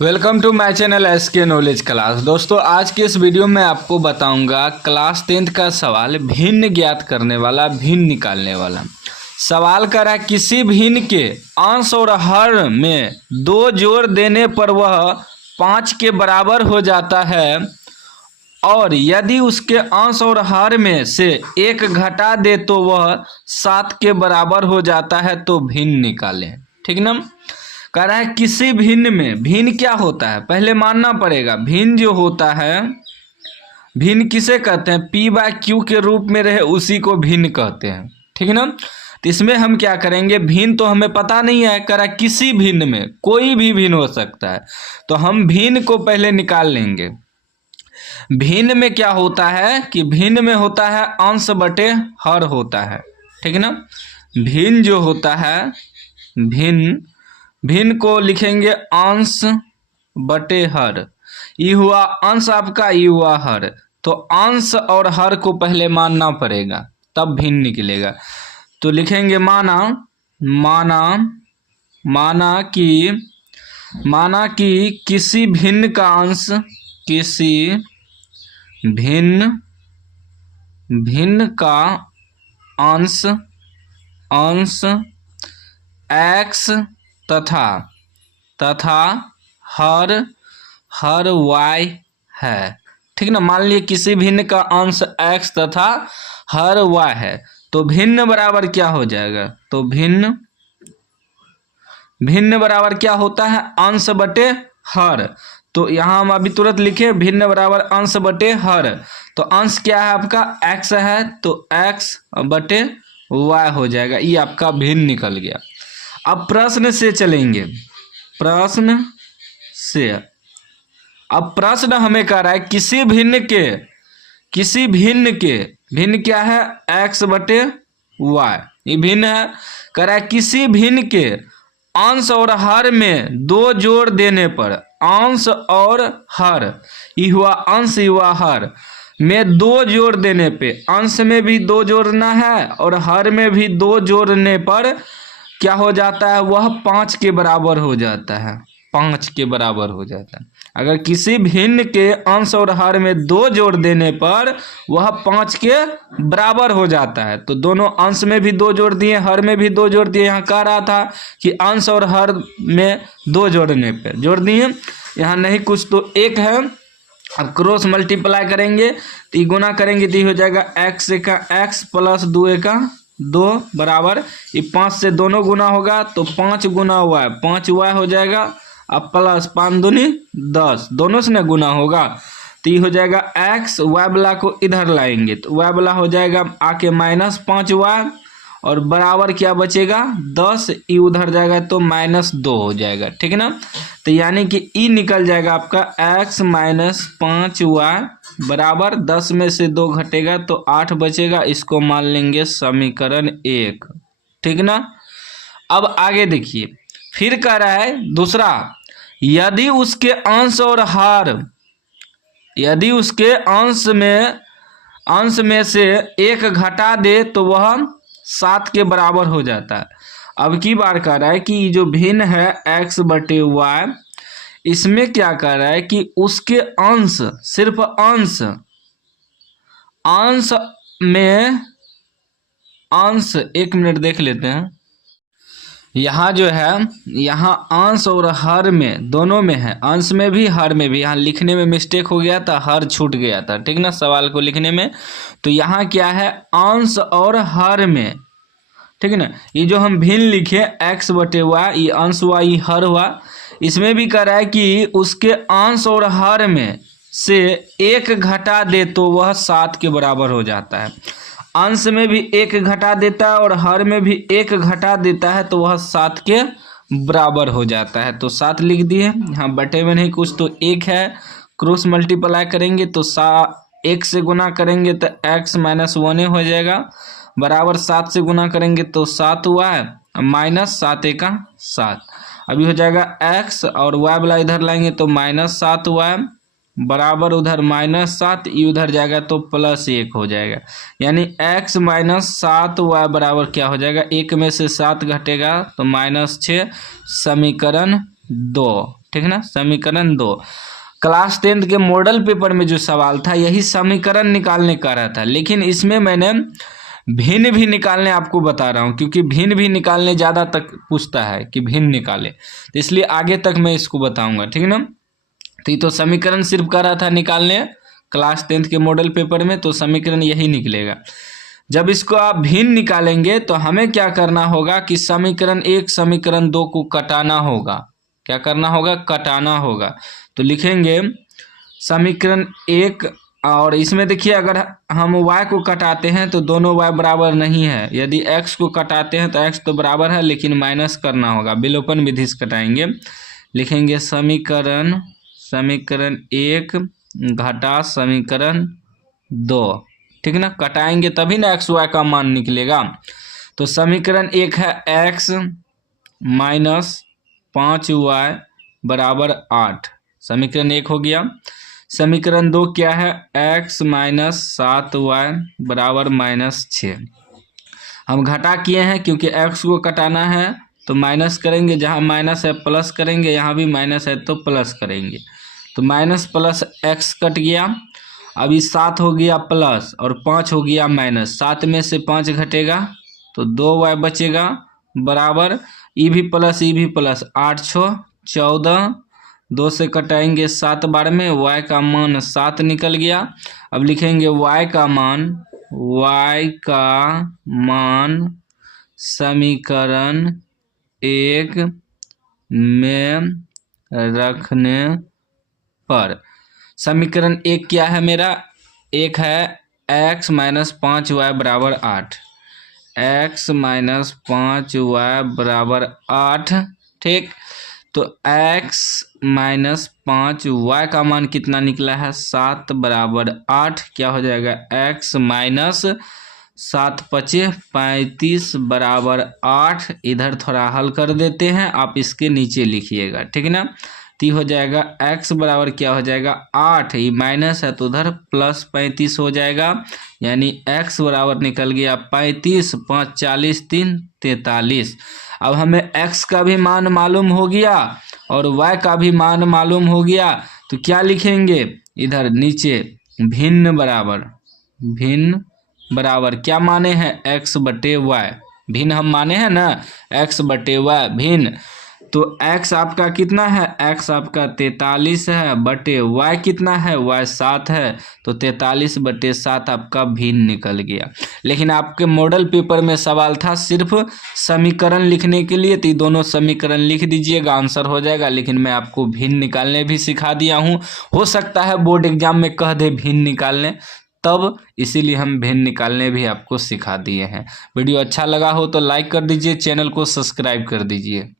Welcome to my channel SK knowledge class. दोस्तों आज के इस वीडियो में आपको बताऊंगा क्लास 10th का सवाल भिन्न ज्ञात करने वाला, भिन्न निकालने वाला। सवाल कर रहा है किसी भिन्न के अंश और हर में 2 जोड़ देने पर वह 5 के बराबर हो जाता है और यदि उसके अंश और हर में से 1 घटा दे तो वह 7 के बराबर हो जाता है, तो भिन्न निकालें। ठीक ना। कह रहा है किसी भिन्न में, भिन्न क्या होता है पहले मानना पड़ेगा। भिन्न जो होता है, भिन्न किसे कहते हैं? P/Q के रूप में रहे उसी को भिन्न कहते हैं। ठीक ना। तो इसमें हम क्या करेंगे, भिन्न तो हमें पता नहीं है, कह रहा है किसी भिन्न में, कोई भी भिन्न हो सकता है, तो हम भिन्न को पहले निकाल लेंगे। भिन्न में क्या होता है कि भिन्न में होता है अंश बटे हर होता है। ठीक ना। भिन्न जो होता है, भिन्न को लिखेंगे अंश बटे हर। ये हुआ अंश आपका, ये हुआ हर, तो अंश और हर को पहले मानना पड़ेगा तब भिन्न निकलेगा। तो लिखेंगे माना कि किसी भिन्न का अंश, किसी भिन्न का अंश x तथा हर y है। ठीक ना। मान लिए किसी भिन्न का अंश x तथा हर y है, तो भिन्न बराबर क्या हो जाएगा? तो भिन्न बराबर क्या होता है? अंश बटे हर। तो यहाँ हम अभी तुरंत लिखे भिन्न बराबर अंश बटे हर। तो अंश क्या है आपका? x है, तो x बटे y हो जाएगा। ये आपका भिन्न निकल गया। अब प्रश्न से चलेंगे। अब प्रश्न हमें कह रहा है किसी भिन्न के भिन्न क्या है? x बटे y, ये भिन्न है। कह रहा है किसी भिन्न के अंश और हर में 2 जोड़ देने पर, अंश और हर, ये हुआ अंश, ये हुआ हर, में 2 जोड़ देने पे, अंश में भी 2 जोड़ना है और हर में भी 2 जोड़ने पर क्या हो जाता है? वह 5 के बराबर हो जाता है। 5 के बराबर हो जाता है। अगर किसी भिन्न के अंश और हर में 2 जोड़ देने पर वह 5 के बराबर हो जाता है। तो दोनों अंश में भी 2 जोड़ दिए, हर में भी 2 जोड़ दिए। यहाँ कह रहा था कि अंश और हर में 2 जोड़ने पे जोड़ दिए, यहाँ नहीं कुछ तो 1 है। अब क्रॉस मल्टीप्लाई करेंगे तो ये गुना करेंगे तो ये हो जाएगा x का x प्लस 2 का 2 बराबर, ये 5 से दोनों गुना होगा तो 5 गुना y, 5y हो जाएगा। अब प्लस 5 दूनी 10, दोनों से ना गुना होगा तो ये हो जाएगा x। y वाला को इधर लाएंगे तो y वाला हो जाएगा आके -5y और बराबर क्या बचेगा? 10। ई उधर जाएगा तो -2 हो जाएगा। ठीक है ना। तो यानी कि ई निकल जाएगा आपका x - 5y बराबर 10 में से 2 घटेगा तो 8 बचेगा। इसको मान लेंगे समीकरण 1। ठीक ना। अब आगे देखिए, फिर कह रहा है दूसरा, यदि उसके अंश और हर, यदि उसके अंश में से 1 घटा दे तो वह 7 के बराबर हो जाता है। अब की बार कह रहा है कि जो भिन्न है x बटे y, इसमें क्या कह रहा है कि उसके अंश, सिर्फ अंश में, अंश, 1 मिनट देख लेते हैं। यहाँ जो है, यहाँ अंश और हर में दोनों में है, अंश में भी हर में भी। यहाँ लिखने में मिस्टेक हो गया था, हर छूट गया था। ठीक ना, सवाल को लिखने में। तो यहाँ क्या है? अंश और हर में। ठीक है ना। ये जो हम भिन्न लिखे x बटे y, ये अंश हुआ, ये हर हुआ। इसमें भी कह रहा है कि उसके अंश और हर में से 1 घटा दे तो वह 7 के बराबर हो जाता है। अंश में भी 1 घटा देता है और हर में भी 1 घटा देता है तो वह 7 के बराबर हो जाता है। तो 7 लिख दिए। यहाँ बटे में नहीं कुछ तो 1 है। क्रॉस मल्टीप्लाई करेंगे तो 1 से गुना करेंगे तो x - 1 हो जाएगा बराबर 7 से गुना करेंगे तो 7y -7 का 7। अभी हो जाएगा x और y वाला इधर लाएंगे तो -7y बराबर उधर -7, ये उधर जाएगा तो +1 हो जाएगा। यानी x - 7y बराबर क्या हो जाएगा? 1 में से 7 घटेगा तो -6, समीकरण 2, ठीक ना, समीकरण 2। क्लास 10th के मॉडल पेपर में जो सवाल था यही समीकरण निकालने का रहा था, लेकिन इसमें मैंने भिन्न भी निकालने आपको बता रहा हूँ, क्योंकि भिन्न भी निकालने ज़्यादा तक पूछता है कि भिन्न निकाले, तो इसलिए आगे तक मैं इसको बताऊंगा, ठीक ना। तो ये तो समीकरण सिर्फ कर रहा था निकालने क्लास 10th के मॉडल पेपर में, तो समीकरण यही निकलेगा। जब इसको आप भिन्न निकालेंगे तो हमें क्या करना होगा कि समीकरण 1 समीकरण 2 को कटाना होगा। क्या करना होगा? कटाना होगा। तो लिखेंगे समीकरण 1, और इसमें देखिए अगर हम y को कटाते हैं तो दोनों y बराबर नहीं है। यदि x को कटाते हैं तो x तो बराबर है, लेकिन माइनस करना होगा, विलोपन विधि से कटाएंगे। लिखेंगे समीकरण 1 घटा समीकरण 2, ठीक ना। कटाएंगे तभी ना x y का मान निकलेगा। तो समीकरण 1 है x माइनस 5y बराबर 8, समीकरण 1 हो गया। समीकरण 2 क्या है? x माइनस 7y बराबर -6। हम घटा किए हैं क्योंकि x को कटाना है तो माइनस करेंगे, जहाँ माइनस है प्लस करेंगे, यहाँ भी माइनस है तो प्लस करेंगे। तो माइनस प्लस x कट गया, अभी 7 हो गया प्लस और 5 हो गया माइनस। 7 में से 5 घटेगा तो 2y बचेगा बराबर ई भी प्लस 8 6 14, 2 से कटाएंगे 7 बार में, y का मान 7 निकल गया। अब लिखेंगे y का मान समीकरण 1 में रखने पर, समीकरण 1 क्या है मेरा? 1 है x माइनस 5y बराबर 8, x माइनस 5y बराबर 8, ठीक। तो x माइनस 5y का मान कितना निकला है? 7 बराबर 8। क्या हो जाएगा? x माइनस 7 पचे 35 बराबर 8। इधर थोड़ा हल कर देते हैं, आप इसके नीचे लिखिएगा, ठीक है ना। तो हो जाएगा x बराबर क्या हो जाएगा? 8, ये माइनस है तो उधर प्लस 35 हो जाएगा, यानी x बराबर निकल गया 35, 5 40 3 43। अब हमें x का भी मान मालूम हो गया और y का भी मान मालूम हो गया, तो क्या लिखेंगे इधर नीचे? भिन्न बराबर क्या माने हैं? x बटे y। भिन्न हम माने हैं ना, x बटे y भिन्न। तो x आपका कितना है? x आपका 43 है, बटे y कितना है? y 7 है, तो 43 बटे 7 आपका भिन्न निकल गया। लेकिन आपके मॉडल पेपर में सवाल था सिर्फ समीकरण लिखने के लिए, तो ये दोनों समीकरण लिख दीजिएगा, आंसर हो जाएगा। लेकिन मैं आपको भिन्न निकालने भी सिखा दिया हूँ। हो सकता है बोर्ड एग्जाम में कह दे भिन्न निकालने, तब इसीलिए हम भिन्न निकालने भी आपको सिखा दिए हैं। वीडियो अच्छा लगा हो तो लाइक कर दीजिए, चैनल को सब्सक्राइब कर दीजिए।